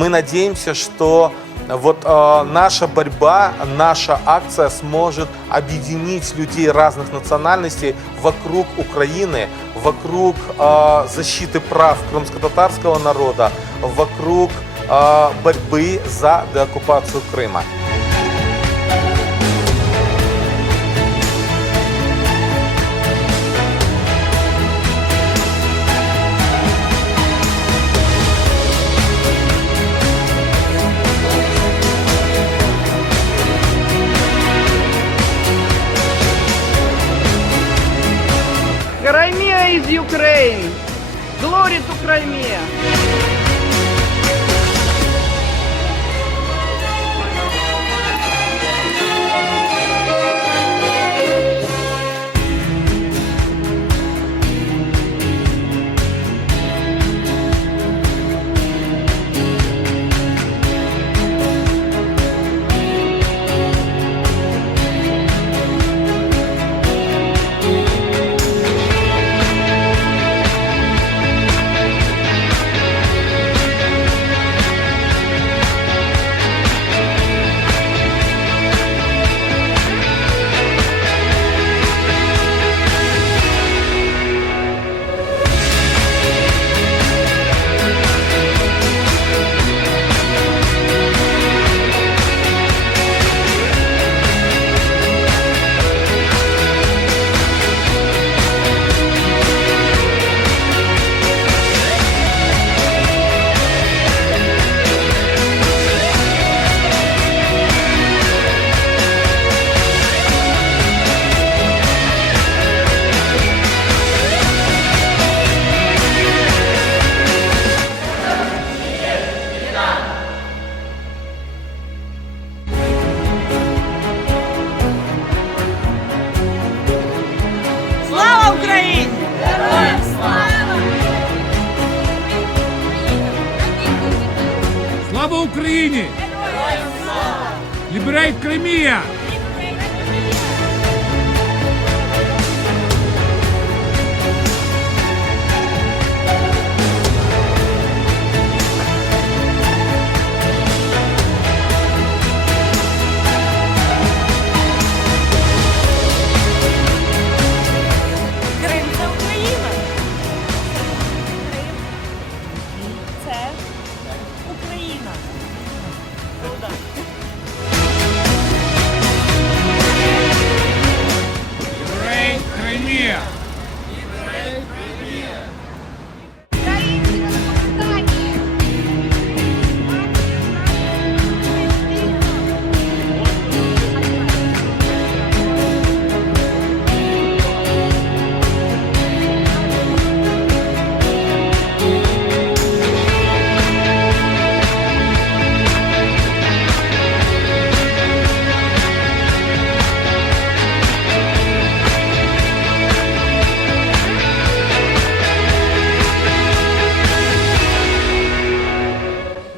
Мы надеемся, что вот наша борьба, наша акция сможет объединить людей разных национальностей вокруг Украины, вокруг защиты прав крымско-татарского народа, вокруг борьбы за деоккупацию Крыма. Crimea is Ukraine. Glory to Crimea. Слава Україні! Героям слава! Слава Україні! Героям слава! Liberate Crimea! Крим – це Україна! Крим – це Україна! Liberate Crimea!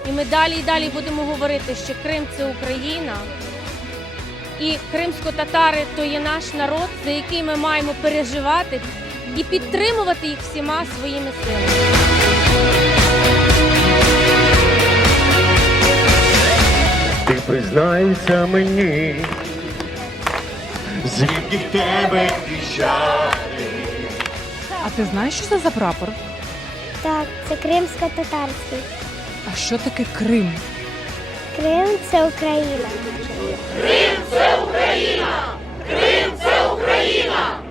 І ми далі і далі будемо говорити, що Крим – це Україна, і кримсько-татари – то є наш народ, за який ми маємо переживати і підтримувати їх всіма своїми силами. Ти признайся мені, звідки в тебе піщати. А ти знаєш, що це за прапор? Так, це кримсько-татарський. А що таке Крим? Крим – це Україна. Крим – це Україна! Крим – це Україна!